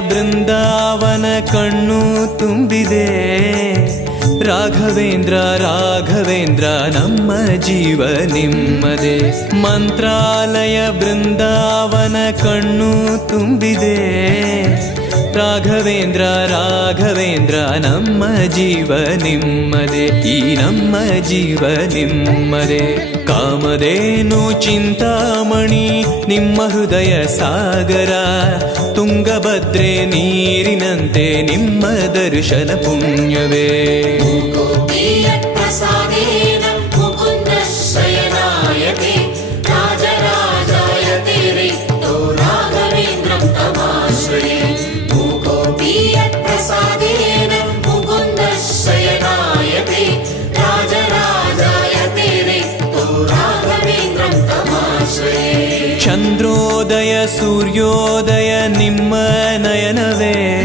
ಬೃಂದಾವನ ಕಣ್ಣು ತುಂಬಿದೆ. ರಾಘವೇಂದ್ರ ರಾಘವೇಂದ್ರ ನಮ್ಮ ಜೀವ ನಿಮ್ಮದೆ. ಮಂತ್ರಾಲಯ ಬೃಂದಾವನ ಕಣ್ಣು ತುಂಬಿದೆ. ರಾಘವೇಂದ್ರ ರಾಘವೇಂದ್ರ ನಮ್ಮ ಜೀವ ನಿಮ್ಮದೆ. ಈ ನಮ್ಮ ಜೀವ ನಿಮ್ಮದೆ. ಕಾಮಧೇನು ಚಿಂತಾಮಣಿ ನಿಮ್ಮ ಹೃದಯ ಸಾಗರ. ತುಂಗಭದ್ರೆ ನೀರಿನಂತೆ ನಿಮ್ಮ ದರ್ಶನ ಪುಣ್ಯವೇ. ಚಂದ್ರೋದಯ ಸೂರ್ಯೋದಯ ನಿಮ್ಮ ನಯನವೇ.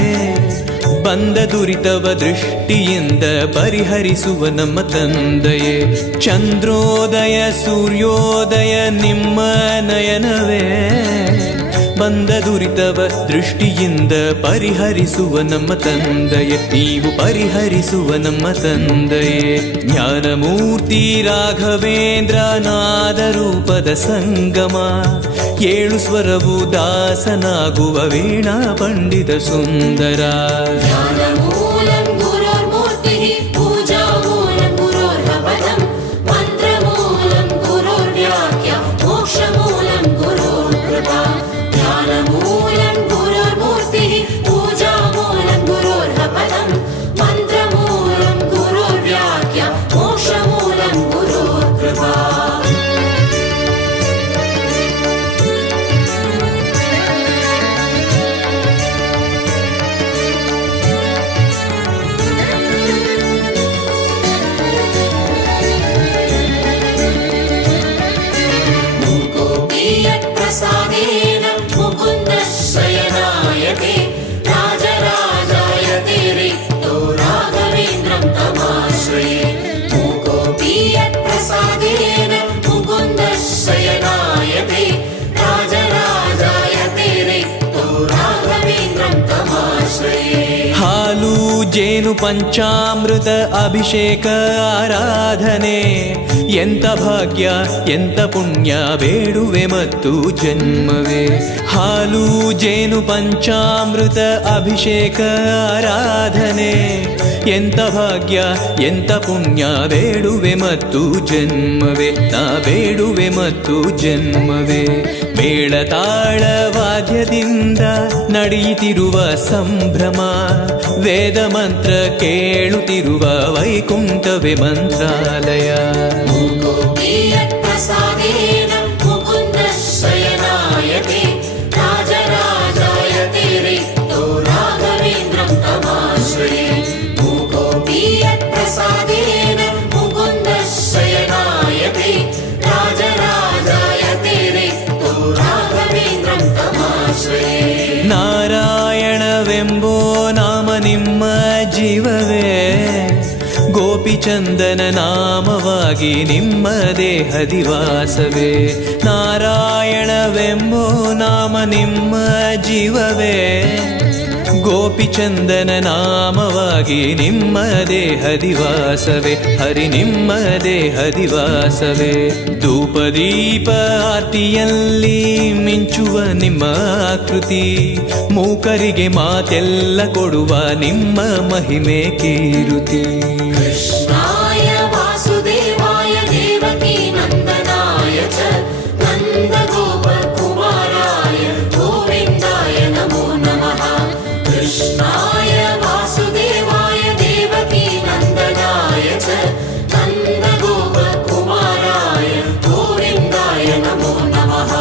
ಬಂದ ದುರಿತವ ದೃಷ್ಟಿಯಿಂದ ಪರಿಹರಿಸುವ ನಮ್ಮ ತಂದೆಯೇ. ಚಂದ್ರೋದಯ ಸೂರ್ಯೋದಯ ನಿಮ್ಮ ನಯನವೇ. ಬಂದ ದುರಿತವ ದೃಷ್ಟಿಯಿಂದ ಪರಿಹರಿಸುವ ನಮ್ಮ ತಂದೆಯೇ. ನೀವು ಪರಿಹರಿಸುವ ನಮ್ಮ ತಂದೆಯೇ. ಜ್ಞಾನಮೂರ್ತಿ ರಾಘವೇಂದ್ರ ನಾದ ರೂಪದ ಸಂಗಮ. ಏಳು ಸ್ವರವು ದಾಸನಾಗುವ ವೀಣಾ ಪಂಡಿತ ಸುಂದರ. ಹಾಲು ಜೇನು ಪಂಚಾಮೃತ ಅಭಿಷೇಕ ಆರಾಧನೆ. ಎಂತ ಭಾಗ್ಯ ಎಂತ ಪುಣ್ಯ ಬೇಡುವೆ ಮತ್ತು ಜನ್ಮವೇ. ಹಾಲು ಜೇನು ಪಂಚಾಮೃತ ಅಭಿಷೇಕ ಆರಾಧನೆ. ಎಂತ ಭಾಗ್ಯ ಎಂತ ಪುಣ್ಯ ಬೇಡುವೆ ಮತ್ತು ಜನ್ಮವೇ. ನಾ ಬೇಡುವೆ ಮತ್ತು ಜನ್ಮವೇ. ಮೇಳತಾಳ ವಾದ್ಯದಿಂದ ನಡೆಯುತ್ತಿರುವ ಸಂಭ್ರಮ. ವೇದ ಮಂತ್ರ ಕೇಳುತ್ತಿರುವ ವೈಕುಂಠವೇ ಮಂತ್ರಾಲಯ. ನಾರಾಯಣವೆಂಬೋ ನಾಮ ನಿಮ್ಮ ಜೀವವೇ. ಗೋಪಿಚಂದನ ನಾಮವಾಗಿ ನಿಮ್ಮ ದೇಹದಿವಾಸವೇ. ನಾರಾಯಣವೆಂಬೋ ನಾಮ ನಿಮ್ಮ ಜೀವವೇ. ಗೋಪಿಚಂದನ ನಾಮವಾಗಿ ನಿಮ್ಮ ದೇಹದಿವಾಸವೇ. ಹರಿ ನಿಮ್ಮ ದೇಹದಿವಾಸವೇ. ಧೂಪದೀಪ ಆರ್ತಿಯಲ್ಲಿ ಮಿಂಚುವ ನಿಮ್ಮ ಆಕೃತಿ. ಮೂಕರಿಗೆ ಮಾತೆಲ್ಲ ಕೊಡುವ ನಿಮ್ಮ ಮಹಿಮೆ ಕೀರುತಿ. ಕೃಷ್ಣಾಯ ವಾಸುದೇವಾಯ ದೇವಕೀ ನಂದನಾಯ ಚ ನಂದ ಗೋಪ ಕುಮಾರಾಯ ಗೋವಿಂದಾಯ ನಮೋ ನಮಃ. ಕೃಷ್ಣಾಯ ವಾಸುದೇವಾಯ ದೇವಕೀ ನಂದನಾಯ ಚ ನಂದ ಗೋಪ ಕುಮಾರಾಯ ಗೋವಿಂದಾಯ ನಮೋ ನಮಃ.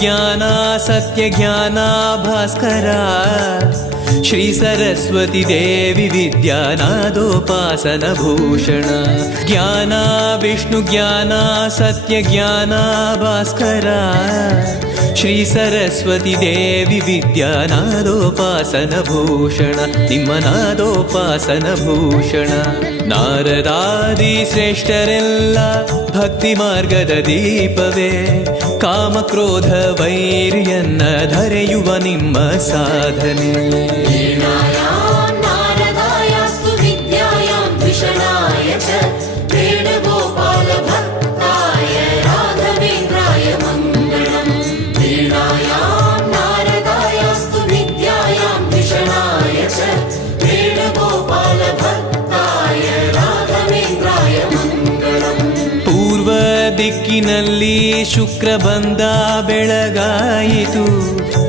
ज्ञान सत्य ज्ञान भास्कर श्री सरस्वती देवी विद्यानादोपासन भूषण ज्ञान विष्णु ज्ञान सत्य ज्ञान भास्कर श्री सरस्वती देवी विद्यानादोपासन भूषण निಮ್ಮನಾದೋಪಾಸನ ಭೂಷಣ ನಾರದಾದಿ ಶ್ರೇಷ್ಠರೆಲ್ಲ ಭಕ್ತಿ ಮಾರ್ಗದ ದೀಪವೇ ಕಾಮ ಕ್ರೋಧ ವೈರ್ಯನ್ನ ಧರೆಯುವ ನಿಮ್ಮ ಸಾಧನೆ वीणायां नारदायास्तु विद्यायां द्विषणाय च वेणुगोपालभक्ताय राघवेन्द्राय मङ्गलम् वीणायां नारदायास्तु विद्यायां द्विषणाय च वेणुगोपालभक्ताय राघवेन्द्राय मङ्गलम् ಪೂರ್ವ ದಿಕ್ಕಿನಲ್ಲಿ ಶುಕ್ರ ಬಂದ ಬೆಳಗಾಯಿತು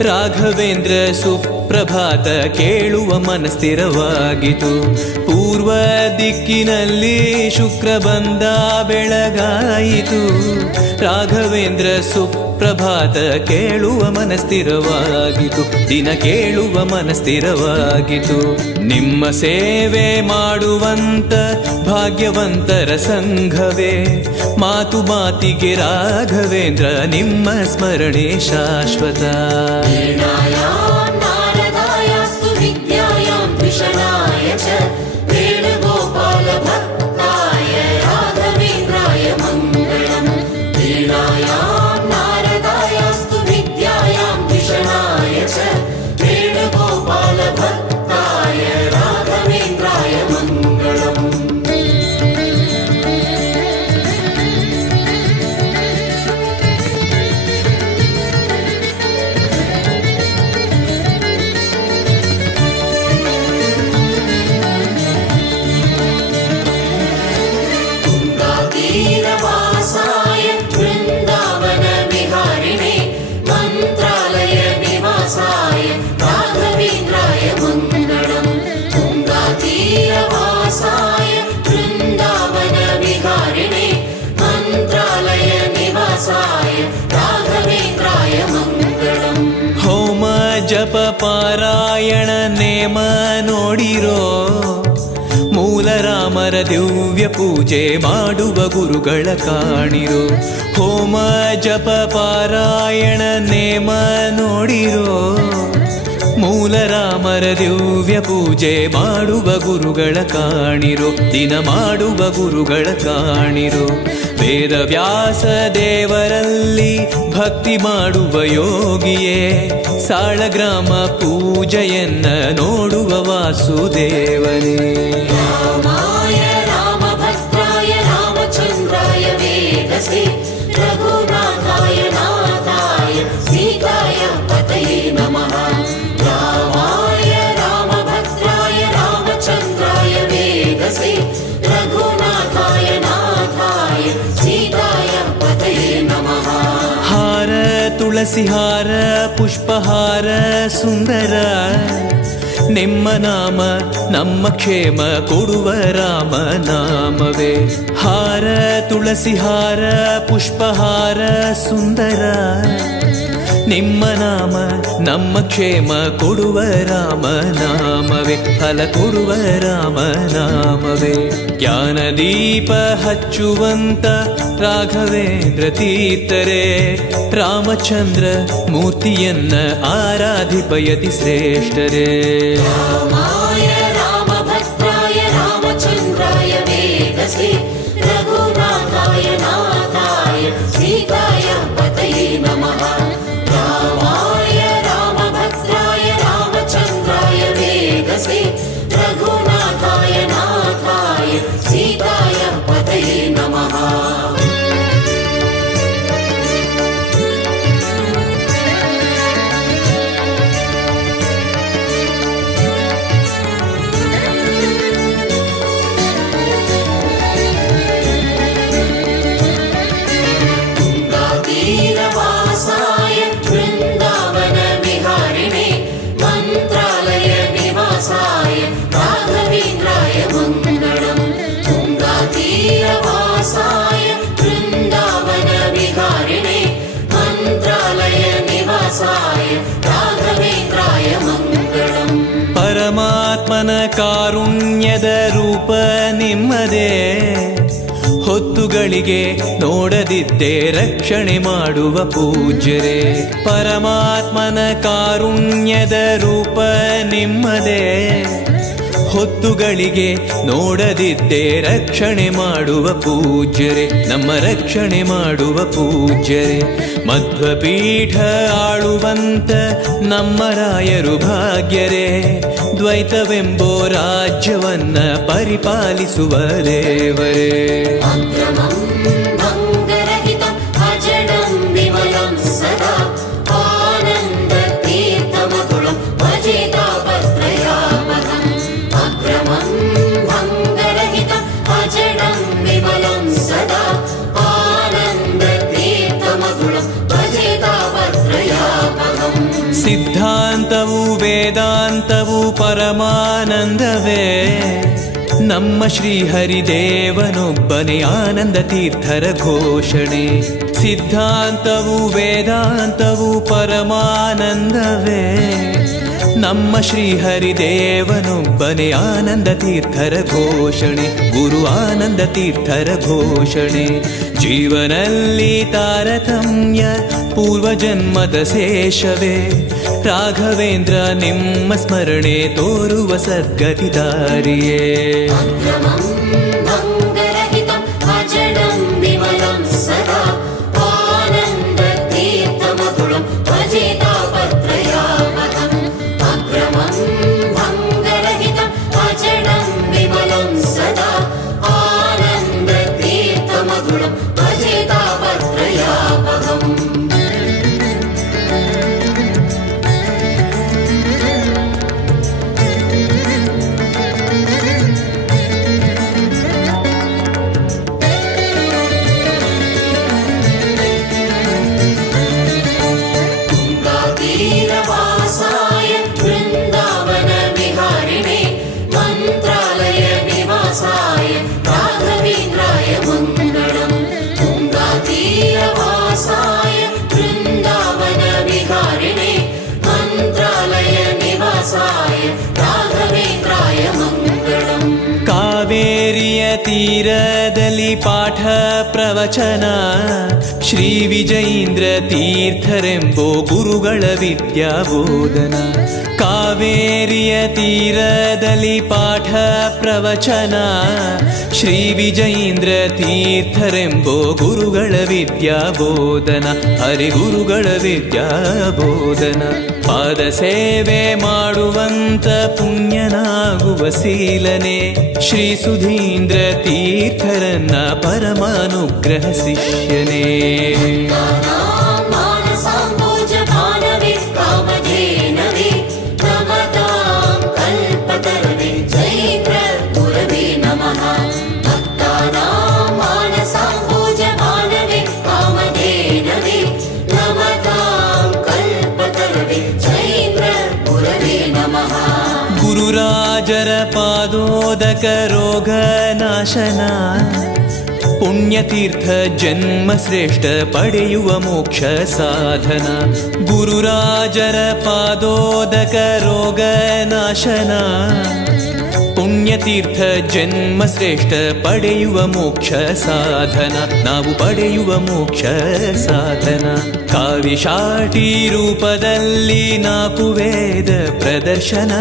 ರಾಘವೇಂದ್ರ ಸುಪ್ರಭಾತ ಕೇಳುವ ಮನಸ್ಥಿರವಾಗಿತು ಪೂರ್ವ ದಿಕ್ಕಿನಲ್ಲಿ ಶುಕ್ರ ಬಂದ ಬೆಳಗಾಯಿತು ರಾಘವೇಂದ್ರ ಸುಪ್ರಭಾತ ಕೇಳುವ ಮನಸ್ಥಿರವಾಗಿತು ದಿನ ಕೇಳುವ ಮನಸ್ಥಿರವಾಗಿತು ನಿಮ್ಮ ಸೇವೆ ಮಾಡುವಂತ ಭಾಗ್ಯವಂತರ ಸಂಘವೇ ಮಾತು ಮಾತಿಗೆ ರಾಘವೇಂದ್ರ ನಿಮ್ಮ ಸ್ಮರಣೆ ಶಾಶ್ವತ वीणायां नारदायास्तु विद्यायां द्विषणाय च वेणुगोपालभक्ताय राघवेन्द्राय मङ्गलम् वीणायां नारदायास्तु विद्यायां द्विषणाय च वेणुगोपालभक्ताय राघवेन्द्राय मङ्गलम् तीरवासाय वृन्दावन विहारिणे मन्त्रालय निवासाय राघवेन्द्राय मङ्गलम् तुङ्गातीरवासाय वृन्दावन विहारिणे मन्त्रालय निवासाय राघवेन्द्राय मङ्गलम् ಹೋಮ ಜಪ ಪಾರಾಯಣ ನೇಮ ನೋಡಿರೋ ಮೂಲ ರಾಮರ ದಿವ್ಯ ಪೂಜೆ ಮಾಡುವ ಗುರುಗಳ ಕಾಣಿರೋ ಹೋಮ ಜಪ ಪಾರಾಯಣ ನೇಮ ನೋಡಿರೋ ಮೂಲ ರಾಮರ ದಿವ್ಯ ಪೂಜೆ ಮಾಡುವ ಗುರುಗಳ ಕಾಣಿರೋ ದಿನ ಮಾಡುವ ಗುರುಗಳ ಕಾಣಿರೋ ವೇದ ವ್ಯಾಸ ದೇವರಲ್ಲಿ ಭಕ್ತಿ ಮಾಡುವ ಯೋಗಿಯೇ ಸಾಳಗ್ರಾಮ ಪೂಜೆಯನ್ನ ನೋಡುವ ವಾಸುದೇವನೇ रामाय रामभद्राय रामचन्द्राय वेदसे रघुनाथाय नाथाय सीताय पतये नमः रामाय रामभद्राय रामचन्द्राय वेदसे रघुनाथाय नाथाय सीताय पतये नमः ಹಾರ ತುಳಸಿ ಹಾರ ಪುಷ್ಪಹಾರ ಸುಂದರ ನಿಮ್ಮ ನಾಮ ನಮ್ಮ ಕ್ಷೇಮ ಕೊಡುವ ರಾಮ ನಾಮವೇ ಹಾರ ತುಳಸಿ ಹಾರ ಪುಷ್ಪಹಾರ ಸುಂದರ ನಿಮ್ಮ ನಾಮ ನಮ್ಮ ಕ್ಷೇಮ ಕೊಡುವ ರಾಮ ನಾಮವೇ ಫಲ ಕೊಡುವ ರಾಮ ನಾಮವೇ ಜ್ಞಾನದೀಪ ಹಚ್ಚುವಂತ ರಾಘವೇಂದ್ರ ತೀರ್ಥರೇ ರಾಮಚಂದ್ರ ಮೂರ್ತಿಯನ್ನ ಆರಾಧಿಪಯತಿ ಶ್ರೇಷ್ಠರೇ रामाय रामभद्राय रामचन्द्राय वेदसे रघुनाथाय नाथाय सीताय पतये नमः रामाय रामभद्राय रामचन्द्राय वेदसे रघुनाथाय नाथाय सीताय पतये नमः तीरवासाय वृन्दावन विहारिणे मन्त्रालय निवासाय राघवेन्द्राय मङ्गलम् तुङ्गातीरवासाय वृन्दावन विहारिणे मन्त्रालय ಕಾರುಣ್ಯದ ರೂಪ ನಿಮ್ಮದೇ, ಹೊತ್ತುಗಳಿಗೆ ನೋಡದಿದ್ದೇ ರಕ್ಷಣೆ ಮಾಡುವ ಪೂಜ್ಯರೇ. ಪರಮಾತ್ಮನ ಕಾರುಣ್ಯದ ರೂಪ ನಿಮ್ಮದೇ, ಹೊತ್ತುಗಳಿಗೆ ನೋಡದಿದ್ದೇ ರಕ್ಷಣೆ ಮಾಡುವ ಪೂಜ್ಯರೇ, ನಮ್ಮ ರಕ್ಷಣೆ ಮಾಡುವ ಪೂಜ್ಯರೇ. ಮಧ್ವಪೀಠ ಆಳುವಂತ ನಮ್ಮ ರಾಯರು ಭಾಗ್ಯರೇ, ದ್ವೈತವೆಂಬೋ ರಾಜ್ಯವನ್ನ ಪರಿಪಾಲಿಸುವ ದೇವರೇ. ಅಕ್ರಮಂ ಭಂಗರಹಿತಂ ಅಜಡಂ ವಿಮಲಂ ಸದಾ ಆನಂದ ತೀರ್ಥಮತುಳಂ ಭಜೆ ತಾಪತ್ರಯಾಪಹಂ. ಅಕ್ರಮಂ ಭಂಗರಹಿತಂ ಅಜಡಂ ವಿಮಲಂ ಸದಾ ಆನಂದ ತೀರ್ಥಮತುಳಂ ಭಜೆ ತಾಪತ್ರಯಾಪಹಂ. ಸಿದ್ಧಾಂತವು ವೇದಾಂತವು ಪರಮಾನಂದವೇ, ನಮ್ಮ ಶ್ರೀಹರಿದೇವನೊಬ್ಬನೇ ಆನಂದ ತೀರ್ಥರ ಘೋಷಣೆ. ಸಿದ್ಧಾಂತವು ವೇದಾಂತವು ಪರಮಾನಂದವೇ, ನಮ್ಮ ಶ್ರೀಹರಿದೇವನೊಬ್ಬನೇ ಆನಂದ ತೀರ್ಥರ ಘೋಷಣೆ, ಗುರು ಆನಂದ ತೀರ್ಥರ ಘೋಷಣೆ. ಜೀವನಲ್ಲಿ ತಾರತಮ್ಯ ಪೂರ್ವಜನ್ಮದ ಶೇಷವೇ, ರಾಘವೇಂದ್ರ ನಿಮ್ಮ ಸ್ಮರಣೆ ತೋರುವ ಸದ್ಗತಿ ದಾರಿಯೇ. ಅಕ್ರಮಂ ಭಂಗರಹಿತಂ ಅಜಡಂ ವಿಮಲಂ ಸದಾ ಆನಂದ ತೀರ್ಥಮತುಳಂ ಭಜೆ ತಾಪತ್ರಯಾಪಹಂ. ಅಕ್ರಮಂ ಭಂಗರಹಿತಂ ಅಜಡಂ ವಿಮಲಂ ಸದಾ ಆನಂದ ತೀರ್ಥಮತುಳಂ ಭಜೆ ತಾಪತ್ರಯಾಪಹಂ. तीरवासाय वृन्दावन विहारिणे मन्त्रालय निवासाय राघवेन्द्राय मङ्गलम्. तुङ्गातीरवासाय वृन्दावन विहारिणे मन्त्रालय निवासाय राघवेन्द्राय मङ्गलम्. ಕಾವೇರಿಯ ತೀರದಲ್ಲಿ ಪಾಠ ಪ್ರವಚನ, ಶ್ರೀ ವಿಜಯೀಂದ್ರ ತೀರ್ಥರೆಂಬೋ ಗುರುಗಳ ವಿದ್ಯಾಬೋಧನ. ಕಾವೇರಿಯ ತೀರದಲ್ಲಿ ಪಾಠ ಪ್ರವಚನ, ಶ್ರೀ ವಿಜಯೀಂದ್ರ ತೀರ್ಥರೆಂಬೋ ಗುರುಗಳ ವಿದ್ಯಾಬೋಧನ, ಹರಿಗುರುಗಳ ವಿದ್ಯಾಬೋಧನ. ಪಾದ ಸೇವೆ ಮಾಡುವಂತ ಪುಣ್ಯನಾಗುವ ಶೀಲನೆ, ಶ್ರೀ ಸುಧೀಂದ್ರ ತೀರ್ಥರನ್ನ ಪರಮಾನುಗ್ರಹ ಶಿಷ್ಯನೇ. ಮಾನಸಾಂಬೋಜ ಭಾನವೇ ಕಾಮಧೇನವೇ ನಮತಾಂ ಕಲ್ಪತರವೇ ಜೈತ್ರ ಗುರವೇ ನಮಃ. ಭಕ್ತಾನಾಂ ಮಾನಸಾಂಬೋಜ ಭಾನವೇ ಕಾಮಧೇನವೇ ನಮತಾಂ ಕಲ್ಪತರವೇ ಜೈತ್ರ ಗುರವೇ ನಮಃ. ಗುರುರಾಜರ ಪಾದೋದಕ ರೋಗ ನಾಶನ, ಪುಣ್ಯತೀರ್ಥ ಜನ್ಮ ಶ್ರೇಷ್ಠ ಪಡೆಯುವ ಮೋಕ್ಷ ಸಾಧನ. ಗುರುರಾಜರ ಪಾದೋದಕ ರೋಗ ನಾಶನ, ಪುಣ್ಯತೀರ್ಥ ಜನ್ಮ ಶ್ರೇಷ್ಠ ಪಡೆಯುವ ಮೋಕ್ಷ ಸಾಧನ, ನಾವು ಪಡೆಯುವ ಮೋಕ್ಷ ಸಾಧನ. ಕಾವಿಶಾಟಿ ರೂಪದಲ್ಲಿ ನಾಲ್ಕು ವೇದ ಪ್ರದರ್ಶನ,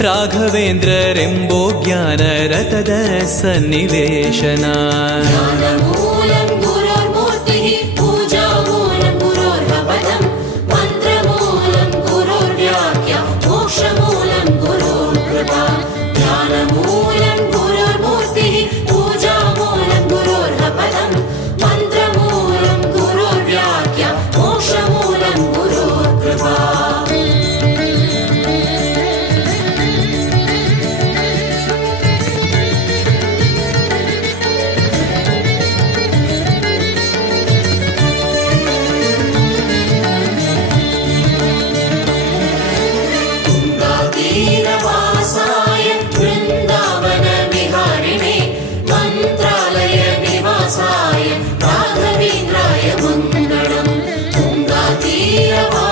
ರಾಘವೇಂದ್ರರೆಂಬೋ ಜ್ಞಾನ ರಥದ ಸನ್ನಿವೇಶನ. ಜ್ಞಾನಮೂಲಂ ಗುರೋರ್ಮೂರ್ತಿಃ ಪೂಜಾಮೂಲಂ ಗುರೋರ್ಹಪದಂ ಮಂತ್ರಮೂಲಂ ಗುರೋರ್ವ್ಯಾಖ್ಯಾ ಮೋಕ್ಷಮೂಲಂ ಗುರೋರ್ಕೃಪಾ. ಜ್ಞಾನಮೂಲಂ ಗುರೋರ್ಮೂರ್ತಿಃ ಪೂಜಾಮೂಲಂ ಗುರೋರ್ಹಪದಂ ಮಂತ್ರಮೂಲಂ ಗುರೋರ್ವ್ಯಾಖ್ಯಾ ಮೋಕ್ಷಮೂಲಂ ಗುರೋರ್ಕೃಪಾ. तीरवासाय वृन्दावन विहारिणे मन्त्रालय निवासाय राघवेन्द्राय मङ्गलम्. तुङ्गातीरवासाय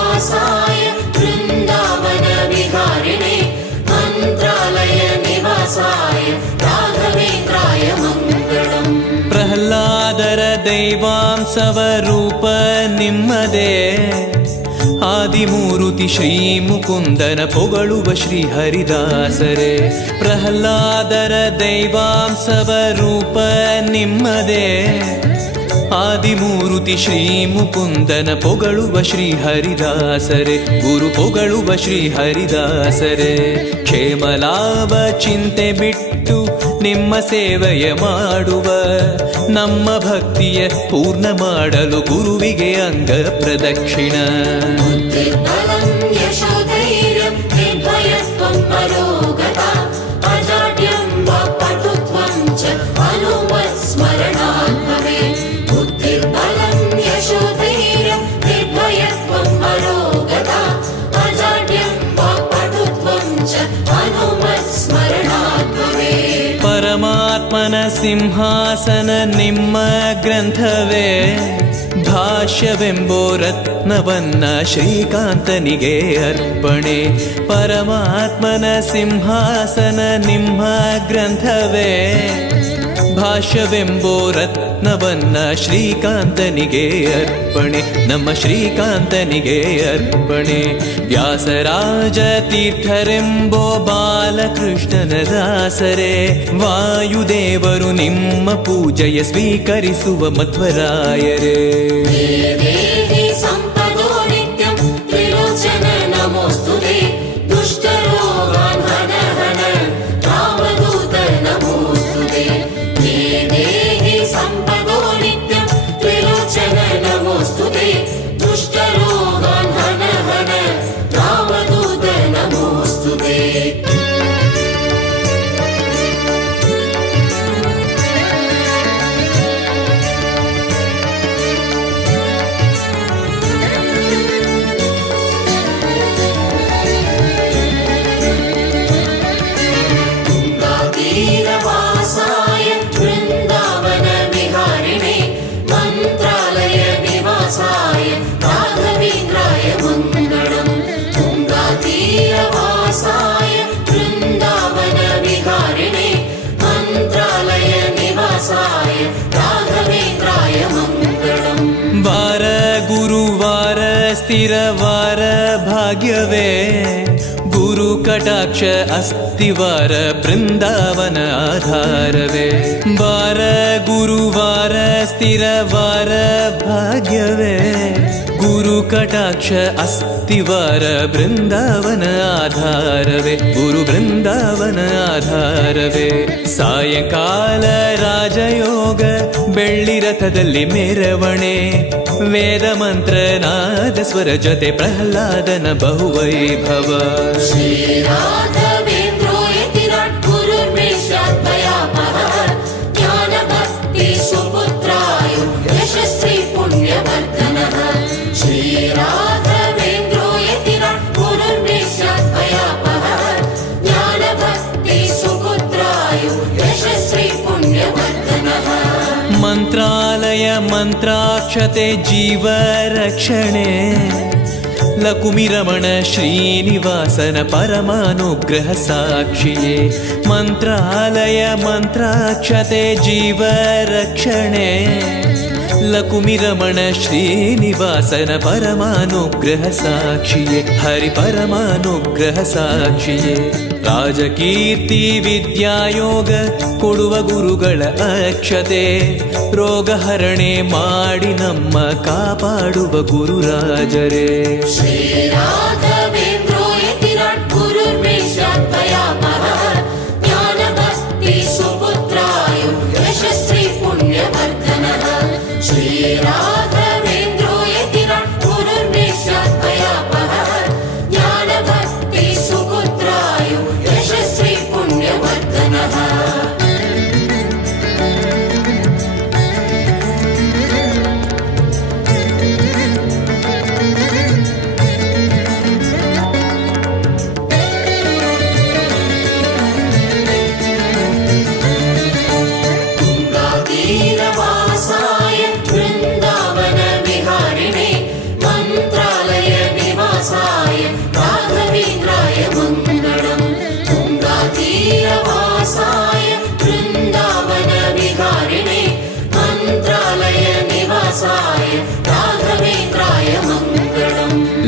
वृन्दावन विहारिणे मन्त्रालय निवासाय ಪ್ರಹ್ಲಾದರ ದೈವಾಂಶವ ರೂಪ ನಿಮ್ಮದೇ ಆದಿಮೂರುತಿ ಶ್ರೀ ಮುಕುಂದನ ಪೊಗಳುವ ಶ್ರೀ ಹರಿದಾಸರೇ ಪ್ರಹ್ಲಾದರ ದೈವಾಂಶವ ರೂಪ ನಿಮ್ಮದೇ ಆದಿಮೂರುತಿ ಶ್ರೀ ಮುಕುಂದನ ಪೊಗಳುವ ಶ್ರೀ ಹರಿದಾಸರೇ ಗುರು ಪೊಗಳುವ ಶ್ರೀ ಹರಿದಾಸರೇ ಕ್ಷೇಮ ಲಾಭ ಚಿಂತೆ ಬಿಟ್ಟು ನಿಮ್ಮ ಸೇವೆಯ ಮಾಡುವ ನಮ್ಮ ಭಕ್ತಿಯ ಪೂರ್ಣ ಮಾಡಲು ಗುರುವಿಗೆ ಅಂಗ ಪ್ರದಕ್ಷಿಣ ಬುದ್ಧಿರ್ಬಲಂ ಯಶೋಧೈರ್ಯಂ ನಿರ್ಭಯತ್ವಂ ಪರೋಗತ ಅಜಾಡ್ಯಂ ವಾಕ್ಪಟುತ್ವಂ ಚ ಹನುಮತ್ಸ್ಮರಣಾತ್ ಭವೇತ್ ಬುದ್ಧಿರ್ಬಲಂ ಯಶೋಧೈರ್ಯಂ ನಿರ್ಭಯತ್ವಂ ಪರೋಗತ ಅಜಾಡ್ಯಂ ವಾಕ್ಪಟುತ್ವಂ ಚ ಹನುಮತ್ಸ್ಮರಣಾತ್ ಭವೇತ್ ಪರಮಾತ್ಮನ ಸಿಂಹಾಸನ ನಿಮ್ಮ ಗ್ರಂಥವೇ ಭಾಷ್ಯವೆಂಬೋ ರತ್ನವನ್ನ ಶ್ರೀಕಾಂತನಿಗೆ ಅರ್ಪಣೆ ಪರಮಾತ್ಮನ ಸಿಂಹಾಸನ ನಿಮ್ಮ ಗ್ರಂಥವೇ ಭಾಷ್ಯವೆಂಬೋ ರತ್ನವನ್ನ ಶ್ರೀಕಾಂತನಿಗೆ ಅರ್ಪಣೆ ನಮ್ಮ ಶ್ರೀಕಾಂತನಿಗೆ ಅರ್ಪಣೆ ವ್ಯಾಸರಾಜ ತೀರ್ಥರೆಂಬೋ ಬಾಲಕೃಷ್ಣನ ದಾಸರೇ ವಾಯುದೇವರು ನಿಮ್ಮ ಪೂಜೆಯ ಸ್ವೀಕರಿಸುವ ಮಧ್ವರಾಯರೇ ದೇವಿ ಸಂಪದೋ ನಿತ್ಯಂ ತ್ರಿಲೋಚನ ನಮೋಸ್ತುತೆ ದುಷ್ಟರೋಗಾನ್ ಹನ ಹನ ರಾಮದೂತ ನಮೋಸ್ತುತೆ ದೇವಿ ಸಂಪದೋ ನಿತ್ಯಂ ತ್ರಿಲೋಚನ ನಮೋಸ್ತುತೆ ದುಷ್ಟರೋಗಾನ್ ಹನ ಹನ ರಾಮದೂತ ನಮೋಸ್ತುತೆ तीरवासाय वृन्दावन विहारिणे मन्त्रालय निवासाय राघवेन्द्राय मङ्गलम् तुङ्गातीरवासाय वृन्दावन विहारिणे मन्त्रालय निवासाय राघवेन्द्राय मङ्गलम् ವಾರ ಗುರುವಾರ ಸ್ಥಿರವಾರ ಭಾಗ್ಯವೇ ಗುರು ಕಟಾಕ್ಷ ಅಸ್ತಿವಾರ ಬೃಂದಾವನ ಆಧಾರವೇ ವಾರ ಗುರುವಾರ ಸ್ಥಿರವಾರ ಭಾಗ್ಯವೇ ಗುರು ಕಟಾಕ್ಷ ಅಸ್ತಿವಾರ ಬೃಂದಾವನ ಆಧಾರವೇ ಗುರು ಬೃಂದಾವನ ಆಧಾರವೇ ಸಾಯಂಕಾಲ ರಾಜಯೋಗ ಬೆಳ್ಳಿ ರಥದಲ್ಲಿ ಮೆರವಣೆ ವೇದ ಮಂತ್ರನಾದ ಸ್ವರ ಜೊತೆ ಪ್ರಹ್ಲಾದನ ಬಹುವೈಭವ श्रीराघवेन्द्रो यतिराट् गुरुर्मे स्यात्मयापः ज्ञानभक्ति सुपुत्राय यशस्वी पुण्यवर्धनः श्रीराघवेन्द्रो यतिराट् गुरुर्मे स्यात्मयापः ज्ञानभक्ति सुपुत्राय यशस्वी पुण्यवर्धनः ಮಂತ್ರಾಲಯ ಮಂತ್ರಾಕ್ಷತೆ ಜೀವ ರಕ್ಷಣೆ ಲಕುಮಿರಮಣ ಶ್ರೀನಿವಾಸನ ಪರಮಾನುಗ್ರಹ ಸಾಕ್ಷಿಯೇ ಮಂತ್ರಾಲಯ ಮಂತ್ರಾಕ್ಷತೆ ಜೀವ ರಕ್ಷಣೆ ಲಕುಮಿರಮಣ ಶ್ರೀನಿವಾಸನ ಪರಮಾನುಗ್ರಹ ಸಾಕ್ಷಿಯೇ ಹರಿ ಪರಮಾನುಗ್ರಹ ಸಾಕ್ಷಿಯೇ ರಾಜಕೀರ್ತಿ ವಿದ್ಯಾಯೋಗ ಕೊಡುವ ಗುರುಗಳ ಅಕ್ಷತೆ ರೋಗಹರಣೆ ಮಾಡಿ ನಮ್ಮ ಕಾಪಾಡುವ ಗುರುರಾಜರೇ श्रीराघवेन्द्रो यतिराट् गुरुर्मे स्यात्मयापः ज्ञानभक्ति सुपुत्राय यशस्वी पुण्यवर्धनः श्रीराघवेन्द्रो यतिराट् गुरुर्मे स्यात्मयापः ज्ञानभक्ति सुपुत्राय यशस्वी पुण्यवर्धनः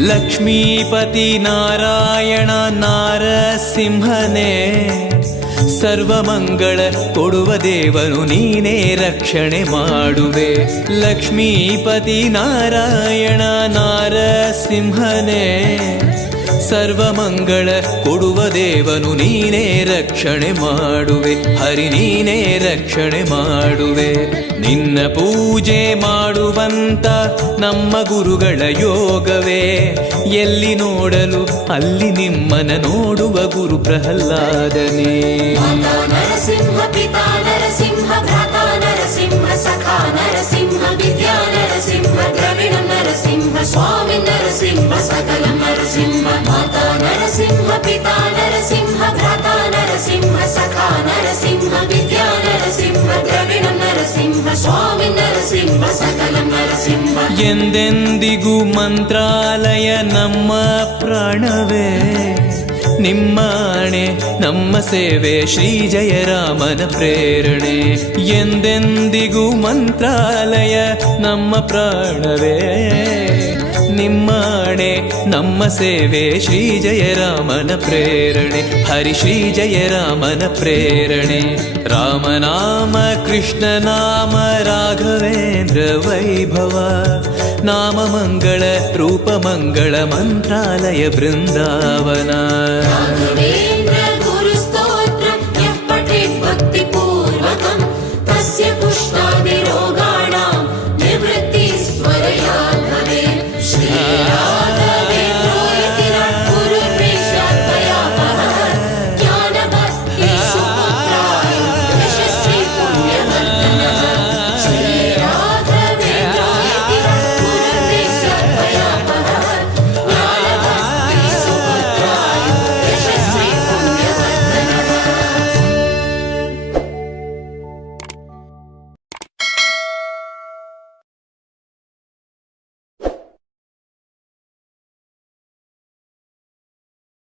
ಲಕ್ಷ್ಮೀಪತಿ ನಾರಾಯಣ ನಾರಸಿಂಹನೇ ಸರ್ವಮಂಗಳ ಕೊಡುವ ದೇವನು ನೀನೇ ರಕ್ಷಣೆ ಮಾಡುವೆ. ಲಕ್ಷ್ಮೀಪತಿ ನಾರಾಯಣ ನಾರಸಿಂಹನೇ ಸರ್ವಮಂಗಳ ಕೊಡುವ ದೇವನು ನೀನೇ ರಕ್ಷಣೆ ಮಾಡುವೆ. ಹರಿ ನೀನೇ ರಕ್ಷಣೆ ಮಾಡುವೆ. ನಿನ್ನ ಪೂಜೆ ಮಾಡುವಂತ ನಮ್ಮ ಗುರುಗಳ ಯೋಗವೇ ಎಲ್ಲಿ ನೋಡಲು ಅಲ್ಲಿ ನಿಮ್ಮನ ನೋಡುವ ಗುರು ಪ್ರಹ್ಲಾದನೇ. माता नरसिंह पिता नरसिंह भ्राता नरसिंह सखा नरसिंह विद्या नरसिंह द्रविण नरसिंह स्वामी नरसिंह सकल नरसिंह. माता नरसिंह पिता नरसिंह भ्राता नरसिंह सखा नरसिंह विद्या नरसिंह द्रविण नरसिंह स्वामी नरसिंह सकल नरसिंह. ಎಂದೆಂದಿಗೂ ಮಂತ್ರಾಲಯ ನಮ್ಮ ಪ್ರಾಣವೇ ನಿಮ್ಮಾಣೆ ನಮ್ಮ ಸೇವೆ ಶ್ರೀ ಜಯರಾಮನ ಪ್ರೇರಣೆ. ಎಂದೆಂದಿಗೂ ಮಂತ್ರಾಲಯ ನಮ್ಮ ಪ್ರಾಣವೇ ನಿಮ್ಮಾಣೆ ನಮ್ಮ ಸೇವೆ ಶ್ರೀ ಜಯರಾಮನ ಪ್ರೇರಣೆ. ಹರಿ ಶ್ರೀ ಜಯರಾಮನ ಪ್ರೇರಣೆ. ರಾಮನಾಮ ಕೃಷ್ಣ ನಾಮ ರಾಘವೇಂದ್ರ ವೈಭವ ನಾಮ ಮಂಗಳ ರೂಪ ಮಂಗಳ ಮಂತ್ರಾಲಯ ಬೃಂದಾವನ. राघवेन्द्र